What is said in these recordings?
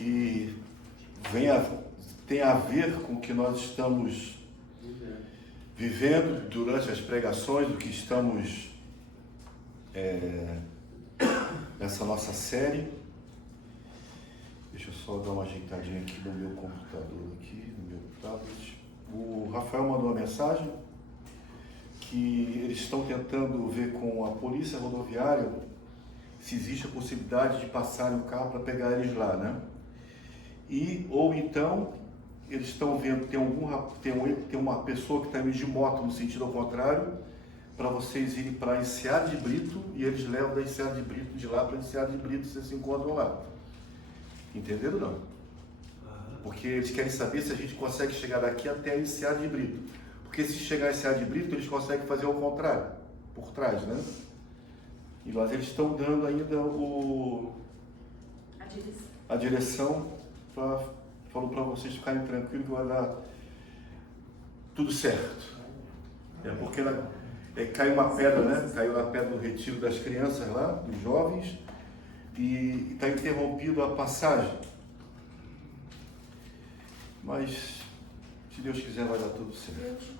que tem a ver com o que nós estamos vivendo durante as pregações, do que estamos nessa nossa série. Deixa eu só dar uma ajeitadinha aqui no meu computador, aqui no meu tablet. O Rafael mandou uma mensagem que eles estão tentando ver com a polícia rodoviária se existe a possibilidade de passarem o carro para pegar eles lá, né? Ou então eles estão vendo, tem uma pessoa que está indo de moto no sentido ao contrário, para vocês irem para Enseada de Brito, e eles levam da Enseada de Brito de lá para Enseada de Brito, vocês se encontram lá. Entenderam ou não? Porque eles querem saber se a gente consegue chegar daqui até a Enseada de Brito. Porque se chegar a Enseada de Brito, eles conseguem fazer o contrário, por trás, né? E lá eles estão dando ainda a direção, falou para vocês ficarem tranquilos que vai dar tudo certo. Porque caiu uma pedra, né? Caiu a pedra do retiro das crianças lá, dos jovens, e está interrompido a passagem. Mas, se Deus quiser, vai dar tudo certo.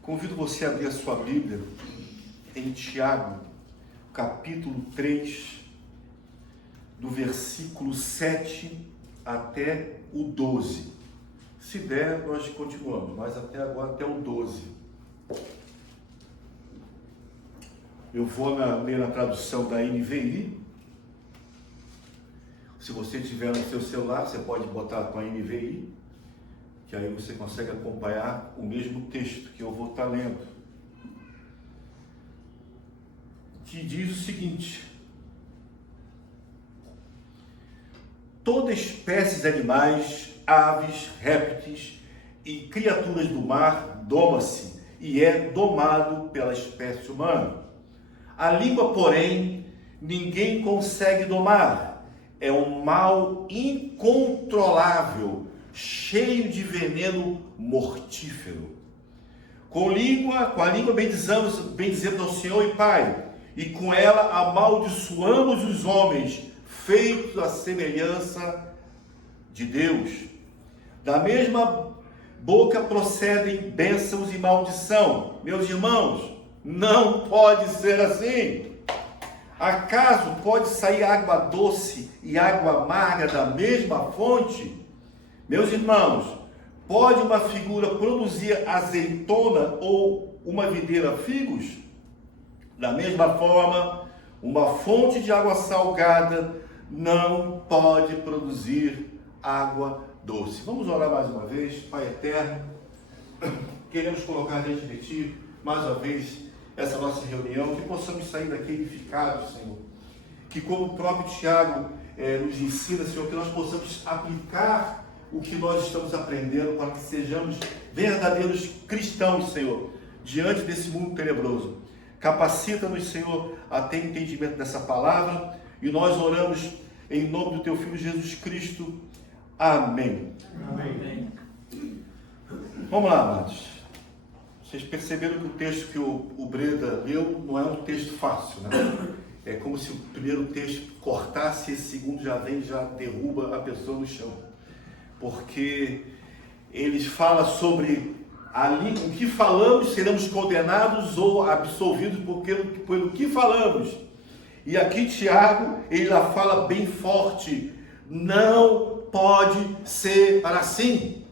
Convido você a abrir a sua Bíblia em Tiago, capítulo 3, do versículo 7 até o 12. Se der, nós continuamos, mas até agora, até o 12. Eu vou ler na tradução da NVI. Se você tiver no seu celular, você pode botar com a NVI, que aí você consegue acompanhar o mesmo texto que eu vou estar lendo. Que diz o seguinte: toda espécie de animais, aves, répteis e criaturas do mar doma-se e é domado pela espécie humana. A língua, porém, ninguém consegue domar. É um mal incontrolável, cheio de veneno mortífero. Com a língua bendizemos ao Senhor e Pai, e com ela amaldiçoamos os homens, feitos à semelhança de Deus. Da mesma boca procedem bênçãos e maldição. Meus irmãos, não pode ser assim. Acaso pode sair água doce e água amarga da mesma fonte? Meus irmãos, pode uma figura produzir azeitona ou uma videira figos? Da mesma forma, uma fonte de água salgada não pode produzir água doce. Vamos orar mais uma vez. Pai eterno, queremos colocar diante de Ti mais uma vez essa nossa reunião, que possamos sair daqui edificados, Senhor. Que como o próprio Tiago nos ensina, Senhor, que nós possamos aplicar o que nós estamos aprendendo para que sejamos verdadeiros cristãos, Senhor, diante desse mundo tenebroso. Capacita-nos, Senhor, a ter entendimento dessa palavra, e nós oramos em nome do Teu Filho Jesus Cristo. Amém. Amém. Vamos lá, amados. Vocês perceberam que o texto que o Breda leu não é um texto fácil, né? É como se o primeiro texto cortasse e esse segundo já derruba a pessoa no chão. Porque eles falam sobre o que falamos, seremos condenados ou absolvidos pelo que falamos. E aqui Tiago, ele já fala bem forte: não pode ser assim.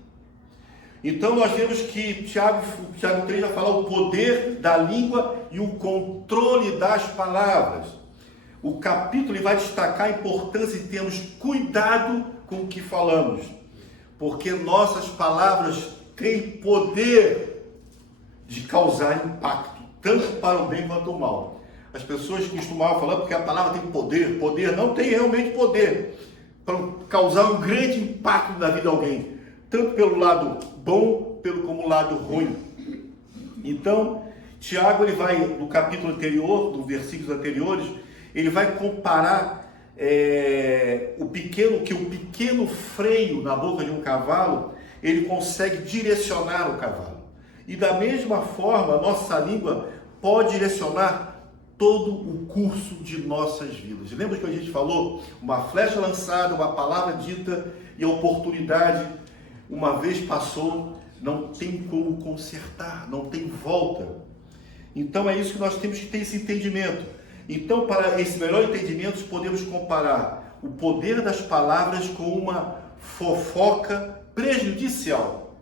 Então nós vemos que Tiago 3 vai falar o poder da língua e o controle das palavras. O capítulo ele vai destacar a importância de termos cuidado com o que falamos, porque nossas palavras têm poder de causar impacto, tanto para o bem quanto o mal. As pessoas costumavam falar porque a palavra tem poder. Poder não tem realmente poder para causar um grande impacto na vida de alguém, tanto pelo lado bom, como o lado ruim. Então, Tiago, ele vai, no capítulo anterior, nos versículos anteriores, ele vai comparar o pequeno freio na boca de um cavalo, ele consegue direcionar o cavalo. E da mesma forma, a nossa língua pode direcionar todo o curso de nossas vidas. Lembra que a gente falou? Uma flecha lançada, uma palavra dita e a oportunidade, uma vez passou, não tem como consertar, não tem volta. Então é isso que nós temos que ter esse entendimento. Então, para esse melhor entendimento, podemos comparar o poder das palavras com uma fofoca prejudicial.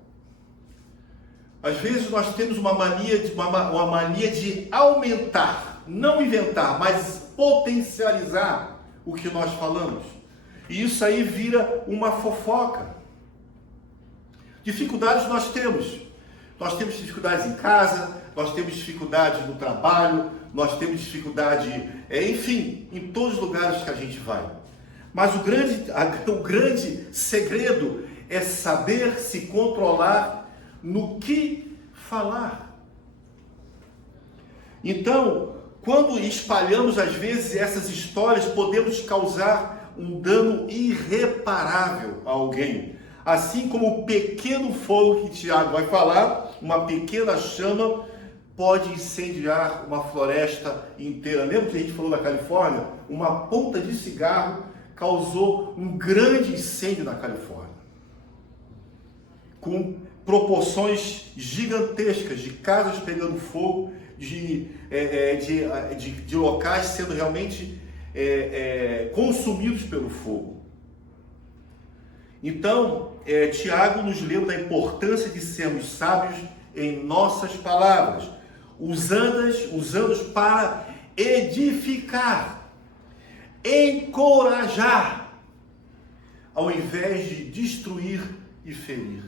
Às vezes nós temos uma mania de aumentar, não inventar, mas potencializar o que nós falamos. E isso aí vira uma fofoca. Dificuldades nós temos. Nós temos dificuldades em casa, nós temos dificuldades no trabalho, nós temos dificuldade, enfim, em todos os lugares que a gente vai. Mas o grande segredo é saber se controlar no que falar. Então, quando espalhamos às vezes essas histórias, podemos causar um dano irreparável a alguém. Assim como o pequeno fogo que Tiago vai falar, uma pequena chama pode incendiar uma floresta inteira. Lembra que a gente falou da Califórnia? Uma ponta de cigarro causou um grande incêndio na Califórnia, com proporções gigantescas de casas pegando fogo, de locais sendo realmente consumidos pelo fogo. Então, Tiago nos lembra da importância de sermos sábios em nossas palavras, usando-as para edificar, encorajar, ao invés de destruir e ferir.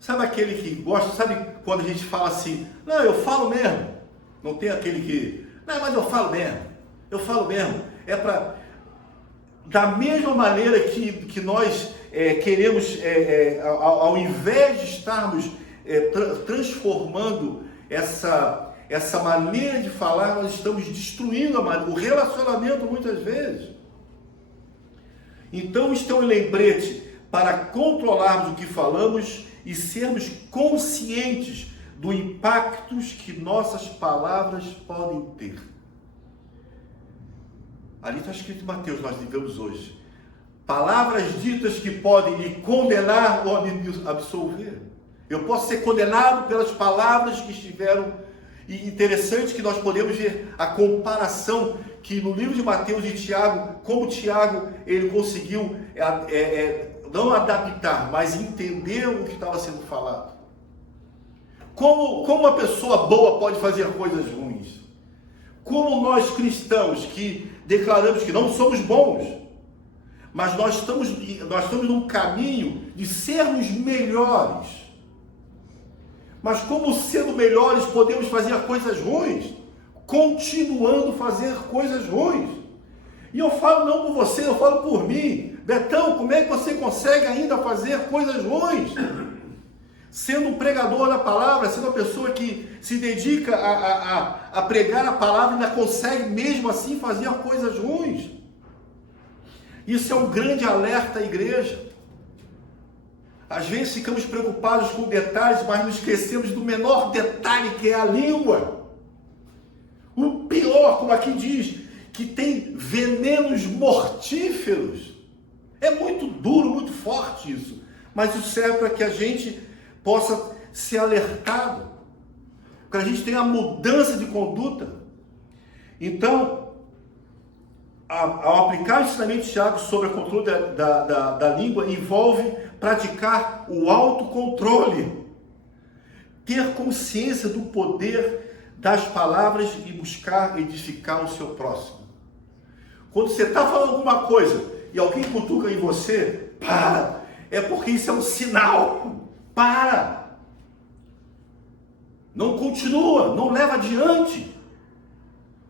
Sabe aquele que gosta, sabe quando a gente fala assim, não, eu falo mesmo, não tem aquele que, não, mas eu falo mesmo, é para, da mesma maneira que nós queremos, ao invés de estarmos transformando essa maneira de falar, nós estamos destruindo o relacionamento muitas vezes. Então, isto é um lembrete para controlarmos o que falamos e sermos conscientes dos impactos que nossas palavras podem ter. Ali está escrito em Mateus, nós vivemos hoje. Palavras ditas que podem lhe condenar ou lhe absolver. Eu posso ser condenado pelas palavras que estiveram. E interessante que nós podemos ver a comparação que no livro de Mateus e Tiago, como Tiago ele conseguiu não adaptar, mas entender o que estava sendo falado. Como uma pessoa boa pode fazer coisas ruins? Como nós cristãos que declaramos que não somos bons, mas nós estamos num caminho de sermos melhores. Mas como sendo melhores podemos fazer coisas ruins, continuando a fazer coisas ruins. E eu falo não por você, eu falo por mim. Betão, como é que você consegue ainda fazer coisas ruins? Sendo um pregador da palavra, sendo uma pessoa que se dedica a pregar a palavra, ainda consegue mesmo assim fazer coisas ruins. Isso é um grande alerta à igreja. Às vezes ficamos preocupados com detalhes, mas nos esquecemos do menor detalhe, que é a língua. O pior, como aqui diz, que tem venenos mortíferos. É muito duro, muito forte isso. Mas isso serve para que a gente possa ser alertado, para que a gente tenha a mudança de conduta. Então, ao aplicar o ensinamento de Tiago sobre o controle da língua, envolve praticar o autocontrole, ter consciência do poder das palavras e buscar edificar o seu próximo. Quando você está falando alguma coisa e alguém cutuca em você, para, é porque isso é um sinal, para, não continua, não leva adiante,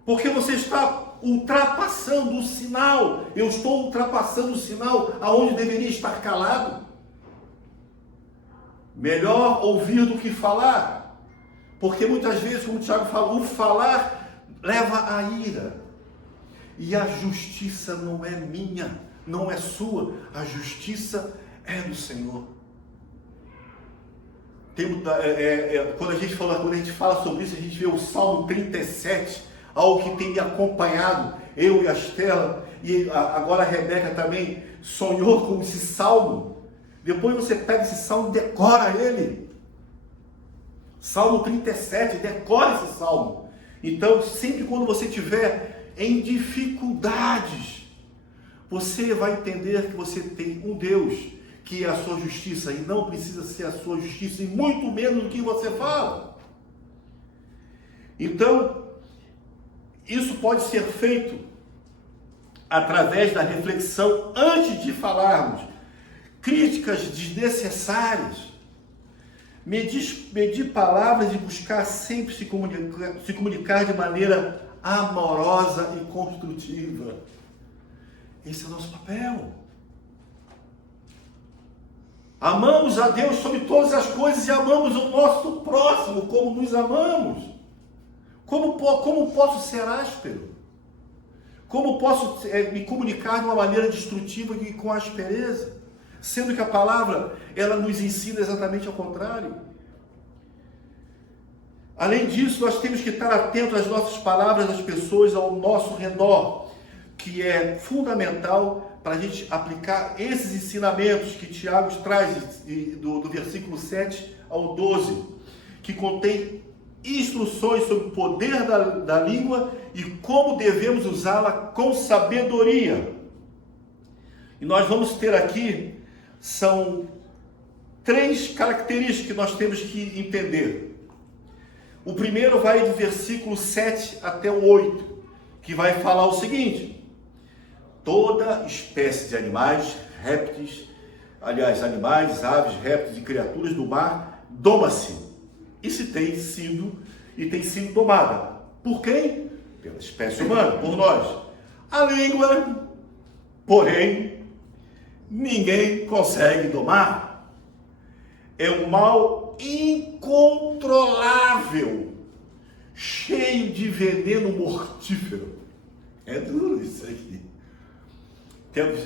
porque você está ultrapassando o sinal. Eu estou ultrapassando o sinal aonde deveria estar calado. Melhor ouvir do que falar, porque muitas vezes, como o Tiago falou, o falar leva à ira, e a justiça não é minha, não é sua, a justiça é do Senhor. quando a gente fala sobre isso, a gente vê o Salmo 37, algo que tem me acompanhado, eu e a Estela, e agora a Rebeca também sonhou com esse Salmo. Depois você pega esse Salmo e decora ele. Salmo 37, decora esse Salmo. Então, sempre quando você estiver em dificuldades, você vai entender que você tem um Deus que é a sua justiça, e não precisa ser a sua justiça, e muito menos do que você fala. Então, isso pode ser feito através da reflexão antes de falarmos. Críticas desnecessárias. Medir palavras e buscar sempre se comunicar de maneira amorosa e construtiva. Esse é o nosso papel. Amamos a Deus sobre todas as coisas e amamos o nosso próximo como nos amamos. Como posso ser áspero? Como posso me comunicar de uma maneira destrutiva e com aspereza? Sendo que a palavra, ela nos ensina exatamente ao contrário. Além disso, nós temos que estar atentos às nossas palavras, às pessoas ao nosso redor, que é fundamental para a gente aplicar esses ensinamentos que Tiago traz do versículo 7 ao 12, que contém instruções sobre o poder da língua e como devemos usá-la com sabedoria. E nós vamos ter aqui, são 3 características que nós temos que entender. O primeiro vai do versículo 7 até o 8, que vai falar o seguinte: toda espécie de animais, animais, aves, répteis e criaturas do mar, doma-se. Isso tem sido domada. Por quem? Pela espécie humana, por nós. A língua, porém, ninguém consegue domar. É um mal incontrolável, cheio de veneno mortífero. É duro isso aqui.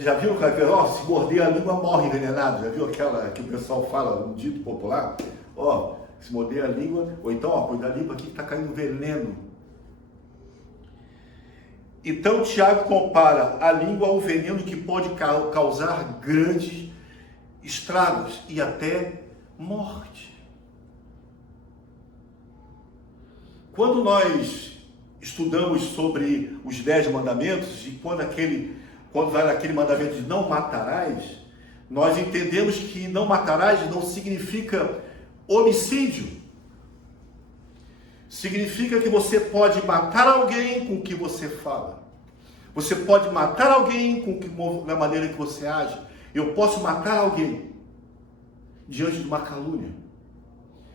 Já viu, se morder a língua morre envenenado? Já viu aquela que o pessoal fala, um dito popular? Se morder a língua, ou então, cuida da língua aqui que está caindo veneno. Então, Tiago compara a língua ao veneno que pode causar grandes estragos e até morte. Quando nós estudamos sobre os 10 mandamentos, e quando vai naquele mandamento de não matarás, nós entendemos que não matarás não significa homicídio. Significa que você pode matar alguém com o que você fala. Você pode matar alguém da maneira que você age. Eu posso matar alguém diante de uma calúnia.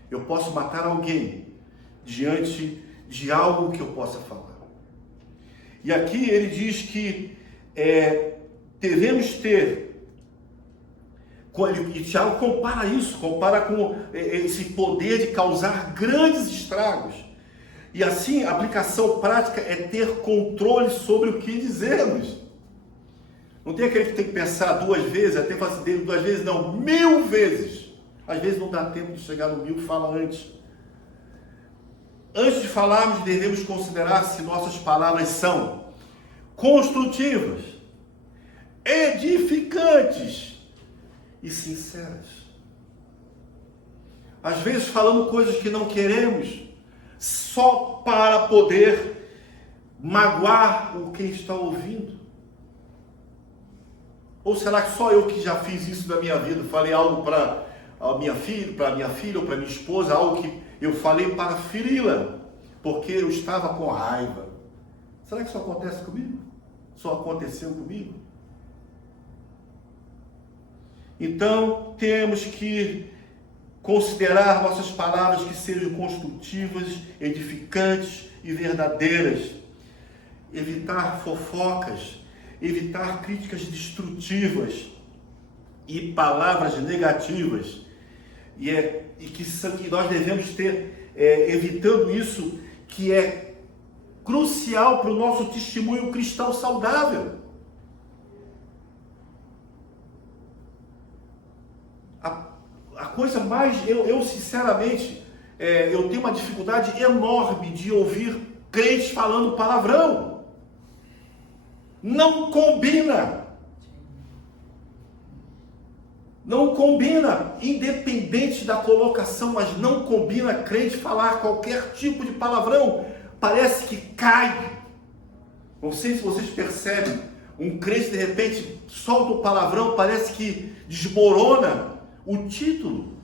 Eu posso matar alguém diante de algo que eu possa falar. E aqui ele diz que devemos ter, e Tiago compara com esse poder de causar grandes estragos. E assim, a aplicação prática é ter controle sobre o que dizemos. Não tem aquele que tem que pensar 2 vezes, até fazer 2 vezes, não, 1000 vezes. Às vezes não dá tempo de chegar no 1000, fala antes. Antes de falarmos, devemos considerar se nossas palavras são construtivas, edificantes e sinceras. Às vezes falamos coisas que não queremos, só para poder magoar quem está ouvindo. Ou será que só eu que já fiz isso na minha vida? Falei algo para a minha filha, ou para minha esposa, algo que eu falei para feri-la, porque eu estava com raiva. Será que isso acontece comigo? Só aconteceu comigo? Então, temos que considerar nossas palavras que sejam construtivas, edificantes e verdadeiras. Evitar fofocas, evitar críticas destrutivas e palavras negativas. E que nós devemos ter, evitando isso, que é crucial para o nosso testemunho cristão saudável. A coisa mais, eu sinceramente, eu tenho uma dificuldade enorme de ouvir crentes falando palavrão. Não combina. Não combina, independente da colocação, mas não combina crente falar qualquer tipo de palavrão. Parece que cai. Não sei se vocês percebem, um crente de repente solta o palavrão, parece que desmorona o título.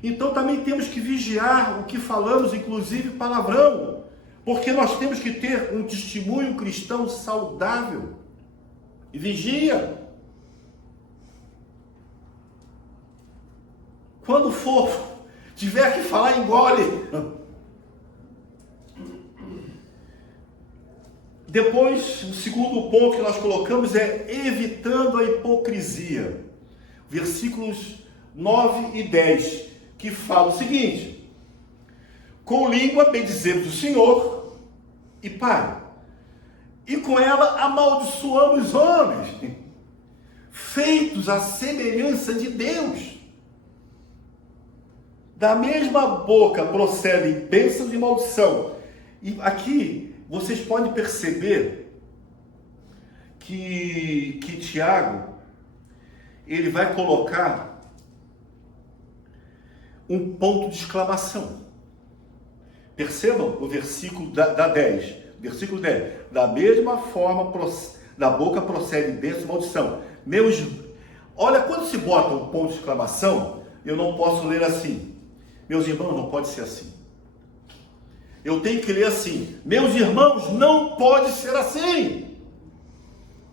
Então também temos que vigiar o que falamos, inclusive palavrão, porque nós temos que ter um testemunho cristão saudável. E vigia. Quando tiver que falar, engole. Depois, o segundo ponto que nós colocamos é evitando a hipocrisia. Versículos 9 e 10, que fala o seguinte: com língua bendizemos o Senhor e Pai, e com ela amaldiçoamos os homens, feitos à semelhança de Deus. Da mesma boca procedem bênçãos e maldição. E aqui vocês podem perceber que Tiago, ele vai colocar um ponto de exclamação. Percebam o versículo da 10. Versículo 10. Da mesma forma, da boca procede bênção e maldição. Olha, quando se bota um ponto de exclamação, eu não posso ler assim. Meus irmãos, não pode ser assim. Eu tenho que ler assim. Meus irmãos, não pode ser assim.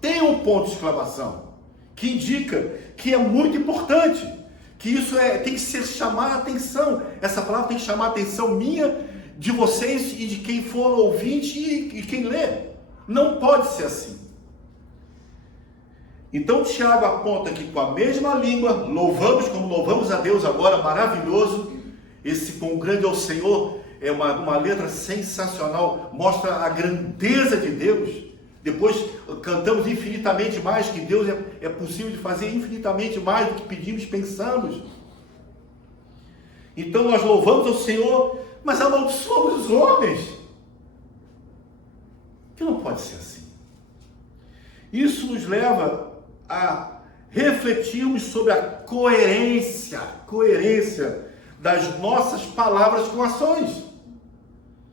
Tem um ponto de exclamação que indica que é muito importante, que isso tem que ser chamar a atenção. Essa palavra tem que chamar a atenção minha, de vocês e de quem for ouvinte e quem lê. Não pode ser assim. Então Tiago aponta que com a mesma língua louvamos, como louvamos a Deus agora, maravilhoso. Esse com grande ao Senhor é uma letra sensacional, mostra a grandeza de Deus. Depois cantamos infinitamente mais, que Deus é possível de fazer infinitamente mais do que pedimos, pensamos. Então nós louvamos ao Senhor, mas amaldiçoamos os homens. Que não pode ser assim. Isso nos leva a refletirmos sobre a coerência das nossas palavras com ações.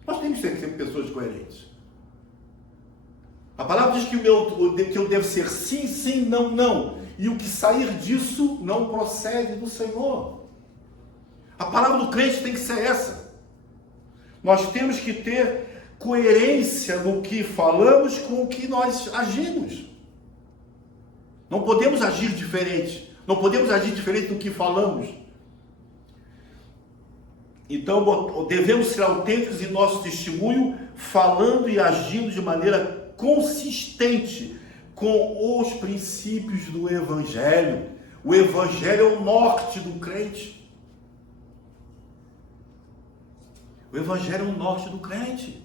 Nós temos que ser pessoas coerentes. A palavra diz que eu devo ser sim, sim, não, não. E o que sair disso não procede do Senhor. A palavra do crente tem que ser essa. Nós temos que ter coerência no que falamos com o que nós agimos. Não podemos agir diferente. Não podemos agir diferente do que falamos. Então, devemos ser autênticos em nosso testemunho, falando e agindo de maneira consistente com os princípios do Evangelho. O Evangelho é o norte do crente. O Evangelho é o norte do crente.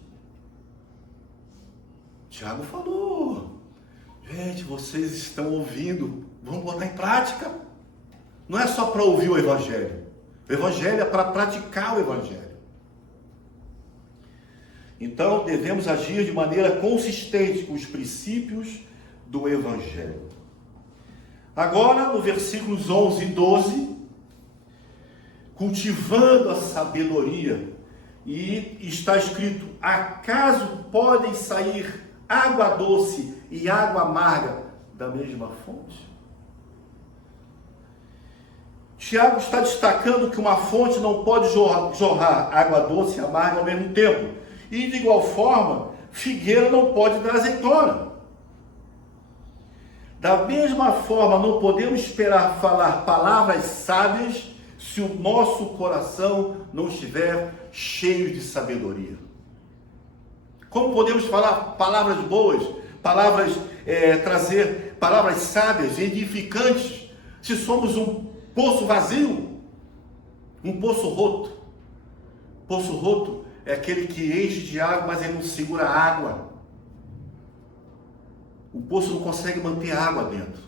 Tiago falou: gente, vocês estão ouvindo, vamos botar em prática. Não é só para ouvir o Evangelho. O Evangelho é para praticar o Evangelho. Então, devemos agir de maneira consistente com os princípios do Evangelho. Agora, no versículos 11 e 12, cultivando a sabedoria, e está escrito: acaso podem sair água doce e água amarga da mesma fonte? Tiago está destacando que uma fonte não pode jorrar água doce e amarga ao mesmo tempo. E de igual forma, figueira não pode dar azeitona. Da mesma forma, não podemos esperar falar palavras sábias se o nosso coração não estiver cheio de sabedoria. Como podemos falar palavras boas, trazer palavras sábias, edificantes, se somos um poço vazio, um poço roto? Poço roto é aquele que enche de água, mas ele não segura a água. O poço não consegue manter água dentro.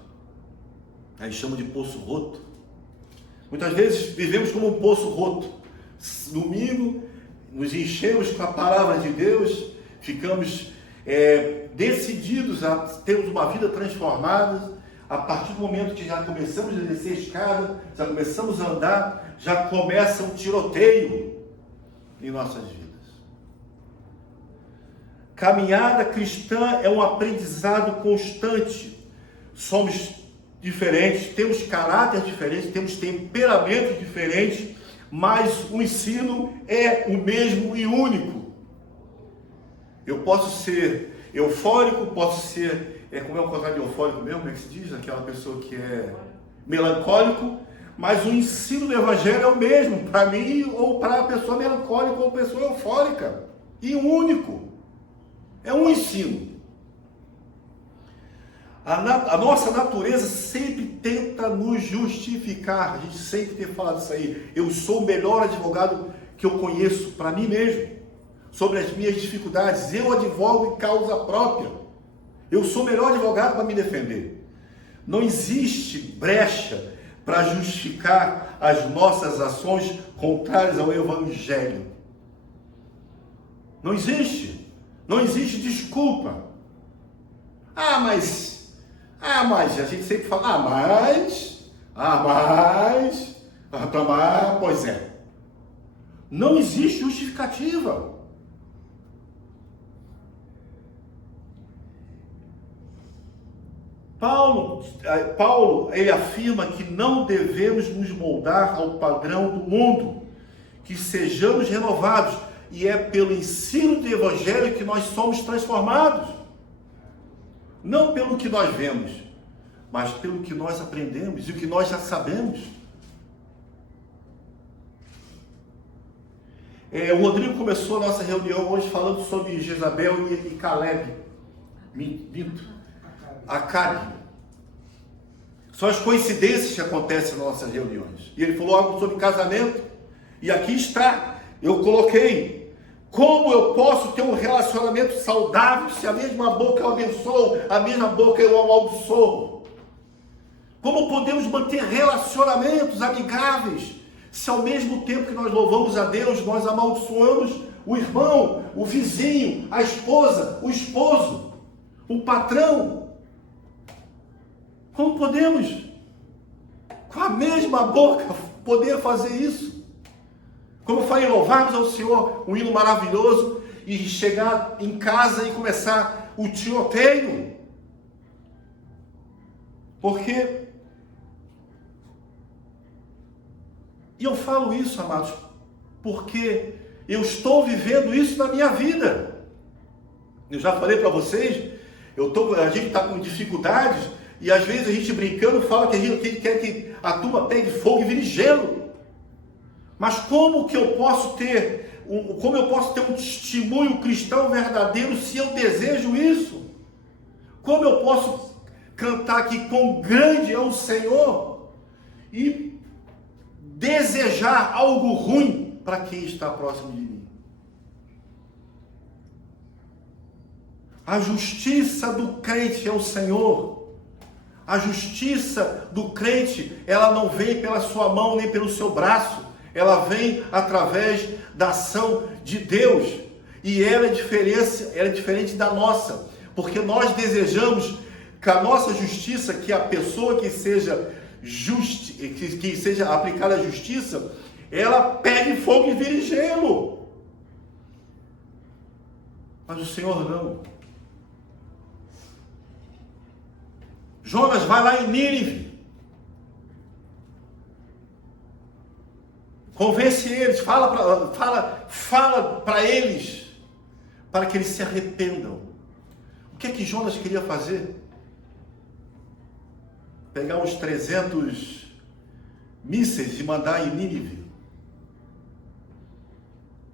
Aí chama de poço roto. Muitas vezes vivemos como um poço roto. Domingo, nos enchemos com a palavra de Deus, ficamos decididos a termos uma vida transformada. A partir do momento que já começamos a descer a escada, já começamos a andar, já começa um tiroteio em nossas vidas. Caminhada cristã é um aprendizado constante. Somos diferentes, temos caráter diferente, temos temperamentos diferentes, mas o ensino é o mesmo e único. Eu posso ser eufórico, posso ser, como é o contrário de eufórico mesmo, como é que se diz? Aquela pessoa que é melancólico, mas o ensino do Evangelho é o mesmo para mim ou para a pessoa melancólica ou pessoa eufórica. E único. É um ensino. A nossa natureza sempre tenta nos justificar. A gente sempre tem falado isso aí. Eu sou o melhor advogado que eu conheço para mim mesmo. Sobre as minhas dificuldades. Eu advogo em causa própria. Eu sou o melhor advogado para me defender. Não existe brecha para justificar as nossas ações contrárias ao Evangelho. Não existe. Não existe desculpa. Mas a gente sempre fala, pois é. Não existe justificativa. Paulo, ele afirma que não devemos nos moldar ao padrão do mundo, que sejamos renovados, e é pelo ensino do Evangelho que nós somos transformados. Não pelo que nós vemos, mas pelo que nós aprendemos e o que nós já sabemos. O Rodrigo começou a nossa reunião hoje falando sobre Jezabel e Caleb. Acabe. São as coincidências que acontecem nas nossas reuniões. E ele falou algo sobre casamento. E aqui está. Eu coloquei. Como eu posso ter um relacionamento saudável se a mesma boca eu abençoo, a mesma boca eu amaldiçoo? Como podemos manter relacionamentos amigáveis se ao mesmo tempo que nós louvamos a Deus, nós amaldiçoamos o irmão, o vizinho, a esposa, o esposo, o patrão? Como podemos, com a mesma boca, poder fazer isso? Como eu falei, louvarmos ao Senhor, um hino maravilhoso, e chegar em casa e começar o tiroteio. Porque, e eu falo isso, amados, porque eu estou vivendo isso na minha vida. Eu já falei para vocês, a gente está com dificuldades, e às vezes a gente brincando fala que a gente quer que a turma pegue fogo e vire gelo. Mas como eu posso ter um testemunho cristão verdadeiro se eu desejo isso? Como eu posso cantar aqui quão grande é o Senhor e desejar algo ruim para quem está próximo de mim? A justiça do crente é o Senhor. A justiça do crente, ela não vem pela sua mão nem pelo seu braço. Ela vem através da ação de Deus. E ela é diferente da nossa. Porque nós desejamos que a nossa justiça, que a pessoa que seja que seja aplicada a justiça, ela pegue fogo e vire gelo. Mas o Senhor não. Jonas vai lá em Nínive. Convence eles, fala para eles, para que eles se arrependam. O que é que Jonas queria fazer? Pegar uns 300 mísseis e mandar em Nínive.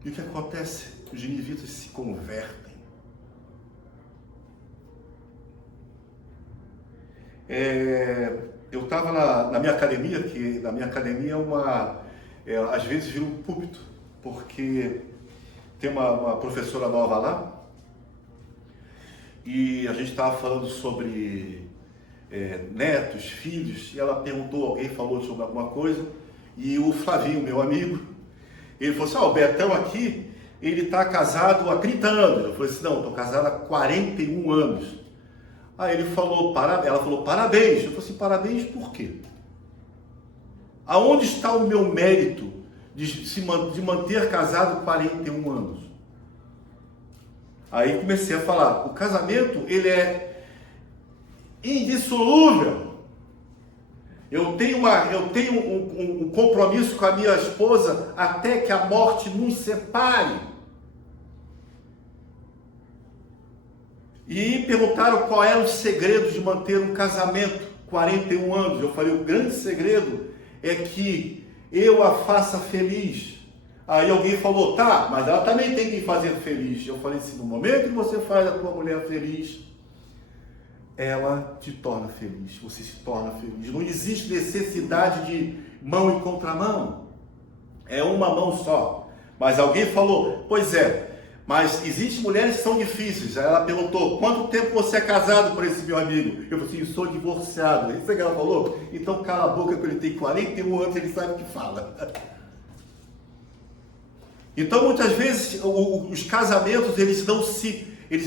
E o que acontece? Os ninivitas se convertem. Eu estava na minha academia, que na minha academia às vezes vira um púlpito, porque tem uma professora nova lá, e a gente estava falando sobre netos, filhos, e ela perguntou, alguém falou sobre alguma coisa, E o Flavinho, meu amigo, ele falou assim, o Betão aqui, ele está casado há 30 anos. Eu falei assim, não, estou casado há 41 anos. Aí ela falou, parabéns. Eu falei assim, parabéns por quê? Aonde está o meu mérito de manter casado 41 anos? Aí comecei a falar, o casamento, ele é indissolúvel. Eu tenho um compromisso com a minha esposa até que a morte nos separe. E perguntaram qual era o segredo de manter um casamento 41 anos. Eu falei, o grande segredo é que eu a faça feliz. Aí alguém falou, tá, mas ela também tem que me fazer feliz. Eu falei assim, no momento que você faz a tua mulher feliz, ela te torna feliz, você se torna feliz. Não existe necessidade de mão e contramão. É uma mão só. Mas alguém falou, pois é, mas existem mulheres que são difíceis. Aí ela perguntou, quanto tempo você é casado por esse meu amigo? Eu falei assim, sou divorciado. Isso que ela falou? Então cala a boca que ele tem 41 anos, ele sabe o que fala. Então muitas vezes os casamentos eles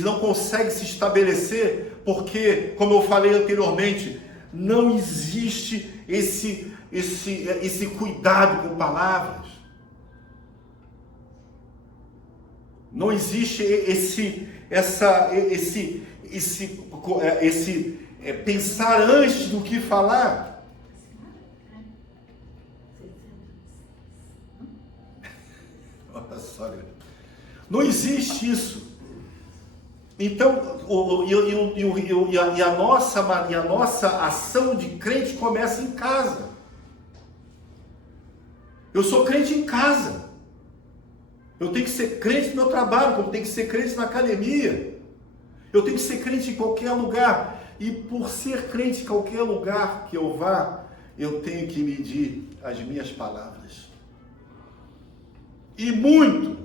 não conseguem se estabelecer porque, como eu falei anteriormente, não existe esse cuidado com palavras. Não existe pensar antes do que falar. Olha só, não existe isso. Então, a nossa ação de crente começa em casa. Eu sou crente em casa. Eu tenho que ser crente no meu trabalho, como tenho que ser crente na academia. Eu tenho que ser crente em qualquer lugar. E por ser crente em qualquer lugar que eu vá, eu tenho que medir as minhas palavras. E muito.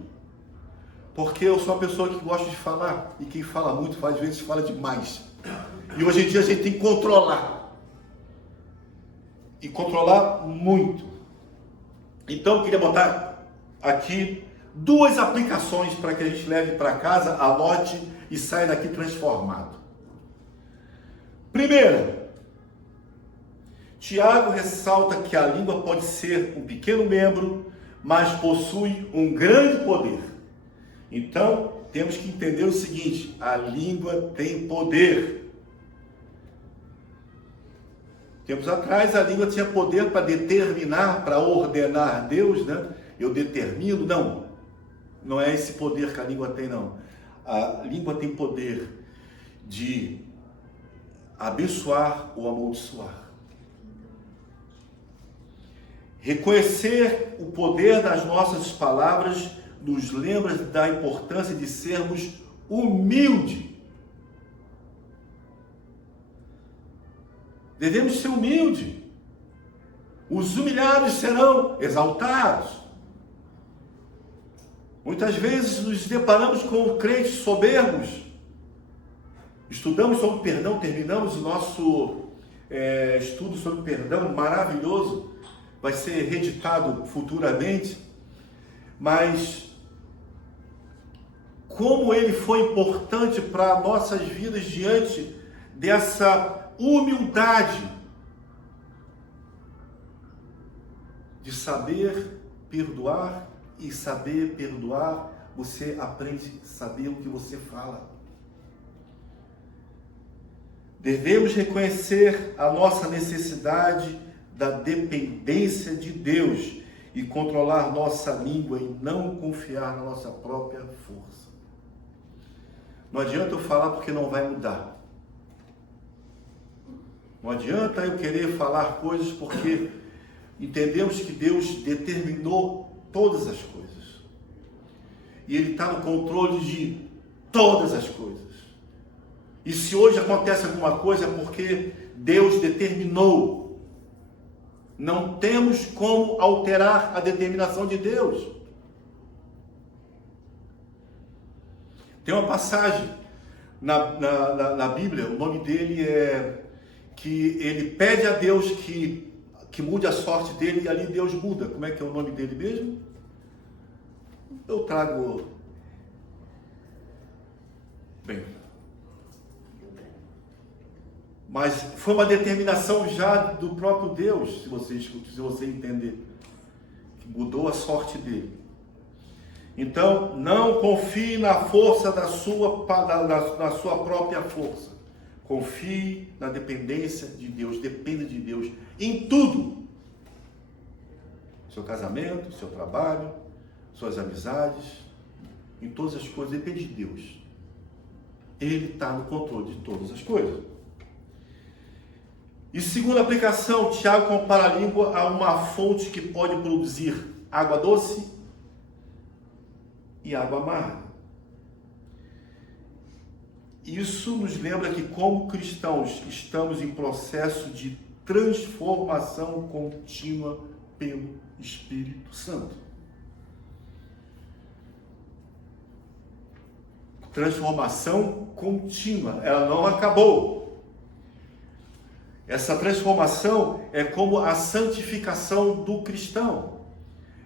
Porque eu sou uma pessoa que gosta de falar. E quem fala muito, às vezes, fala demais. E hoje em dia a gente tem que controlar. E controlar muito. Então eu queria botar aqui 2 aplicações para que a gente leve para casa, anote e saia daqui transformado. Primeira, Tiago ressalta que a língua pode ser um pequeno membro, mas possui um grande poder. Então, temos que entender o seguinte, a língua tem poder. Tempos atrás, a língua tinha poder para determinar, para ordenar Deus, né? Eu determino, não é esse poder que a língua tem, não. A língua tem poder de abençoar ou amaldiçoar. Reconhecer o poder das nossas palavras nos lembra da importância de sermos humildes. Devemos ser humildes. Os humilhados serão exaltados. Muitas vezes nos deparamos com crentes soberbos. Estudamos sobre perdão, terminamos o nosso estudo sobre perdão, maravilhoso. Vai ser reeditado futuramente. Mas como ele foi importante para nossas vidas diante dessa humildade de saber perdoar. E saber perdoar, você aprende a saber o que você fala. Devemos reconhecer a nossa necessidade da dependência de Deus e controlar nossa língua e não confiar na nossa própria força. Não adianta eu falar porque não vai mudar. Não adianta eu querer falar coisas porque entendemos que Deus determinou todas as coisas. E Ele está no controle de todas as coisas. E se hoje acontece alguma coisa é porque Deus determinou. Não temos como alterar a determinação de Deus. Tem uma passagem na Bíblia, o nome dele é que ele pede a Deus que que mude a sorte dele, e ali Deus muda. Como é que é o nome dele mesmo? Eu trago... Bem... Mas foi uma determinação já do próprio Deus, se você entender, que mudou a sorte dele. Então, não confie na força da sua própria força. Confie na dependência de Deus, dependa de Deus em tudo. Seu casamento, seu trabalho, suas amizades, em todas as coisas, depende de Deus. Ele está no controle de todas as coisas. E segunda aplicação, Tiago compara a língua a uma fonte que pode produzir água doce e água amarga. Isso nos lembra que, como cristãos, estamos em processo de transformação contínua pelo Espírito Santo. Transformação contínua, ela não acabou. Essa transformação é como a santificação do cristão.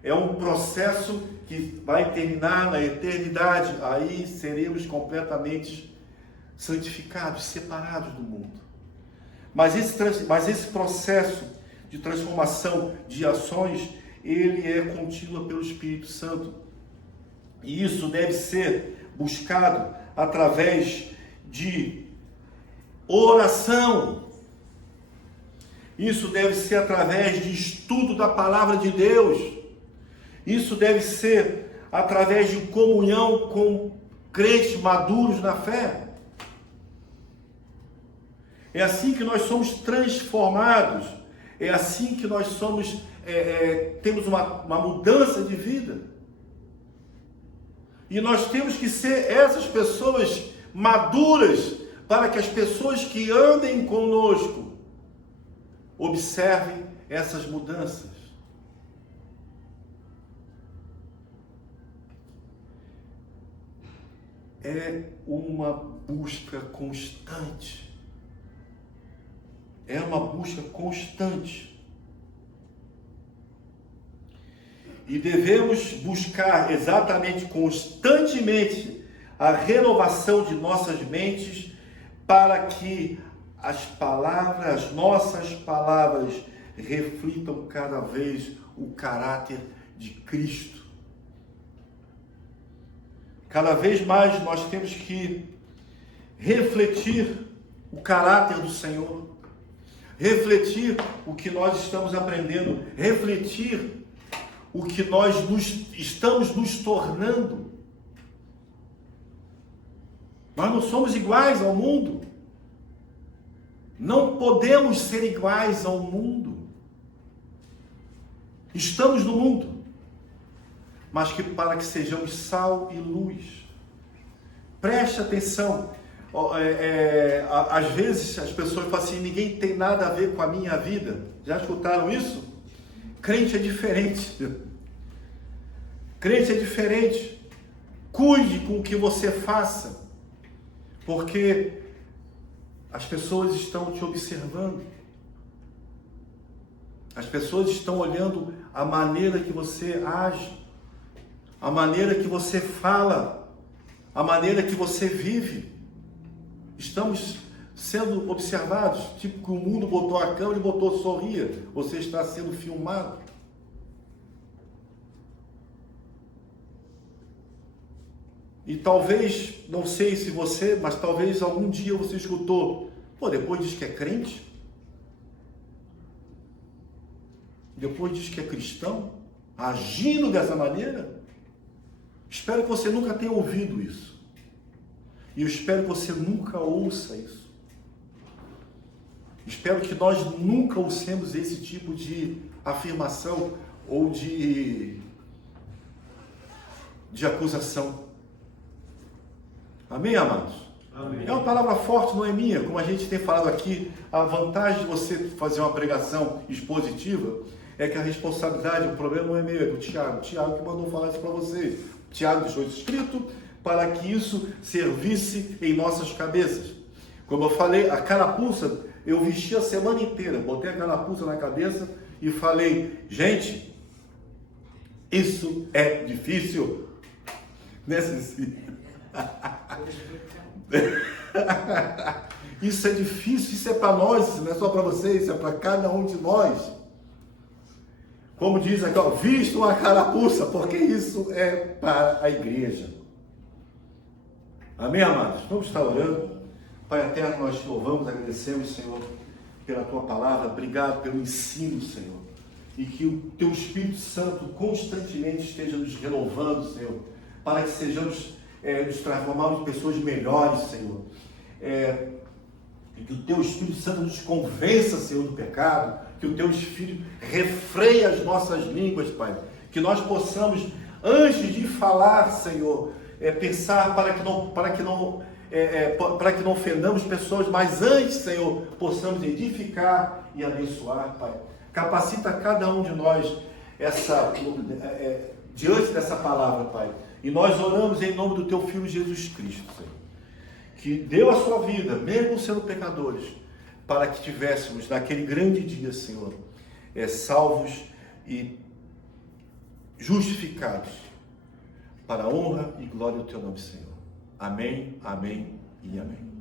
É um processo que vai terminar na eternidade. Aí seremos completamente santificados, separados do mundo. Mas esse processo de transformação de ações, ele é contínuo pelo Espírito Santo. E isso deve ser buscado através de oração. Isso deve ser através de estudo da palavra de Deus. Isso deve ser através de comunhão com crentes maduros na fé. É assim que nós somos transformados. É assim que nós somos, temos uma mudança de vida. E nós temos que ser essas pessoas maduras para que as pessoas que andem conosco observem essas mudanças. É uma busca constante. É uma busca constante. E devemos buscar exatamente, constantemente, a renovação de nossas mentes para que as nossas palavras reflitam cada vez o caráter de Cristo. Cada vez mais nós temos que refletir o caráter do Senhor, refletir o que nós estamos aprendendo, refletir o que nós estamos nos tornando. Nós não somos iguais ao mundo. Não podemos ser iguais ao mundo. Estamos no mundo, mas para que sejamos sal e luz. Preste atenção. Às vezes as pessoas falam assim: ninguém tem nada a ver com a minha vida. Já escutaram isso? Crente é diferente. Crente é diferente. Cuide com o que você faça, porque as pessoas estão te observando. As pessoas estão olhando a maneira que você age, a maneira que você fala, a maneira que você vive. Estamos sendo observados, tipo que o mundo botou a câmera e botou sorria. Você está sendo filmado. E talvez, não sei se você, mas talvez algum dia você escutou: pô, depois diz que é crente? Depois diz que é cristão? Agindo dessa maneira? Espero que você nunca tenha ouvido isso. E eu espero que você nunca ouça isso. Espero que nós nunca usemos esse tipo de afirmação ou de acusação. Amém, amados? Amém. É uma palavra forte, não é minha. Como a gente tem falado aqui, a vantagem de você fazer uma pregação expositiva é que a responsabilidade, o problema não é meu, é do Tiago. O Tiago que mandou falar isso para vocês. O Tiago deixou isso escrito para que isso servisse em nossas cabeças. Como eu falei, a carapuça eu vesti a semana inteira, botei a carapuça na cabeça e falei, gente, isso é difícil, né, Ceci? Isso é difícil, isso é para nós, não é só para vocês, isso é para cada um de nós. Como diz aqui, ó, visto uma carapuça, porque isso é para a igreja. Amém, amados? Vamos estar orando. Pai eterno, nós te louvamos, agradecemos, Senhor, pela tua palavra. Obrigado pelo ensino, Senhor. E que o teu Espírito Santo constantemente esteja nos renovando, Senhor, para que sejamos, nos transformarmos em pessoas melhores, Senhor. E que o teu Espírito Santo nos convença, Senhor, do pecado, que o teu Espírito refreie as nossas línguas, Pai. Que nós possamos, antes de falar, Senhor, pensar para que não ofendamos pessoas, mas antes, Senhor, possamos edificar e abençoar, Pai. Capacita cada um de nós diante dessa palavra, Pai. E nós oramos em nome do teu Filho Jesus Cristo, Senhor, que deu a sua vida, mesmo sendo pecadores, para que tivéssemos naquele grande dia, Senhor, salvos e justificados para a honra e glória do teu nome, Senhor. Amém, amém e amém.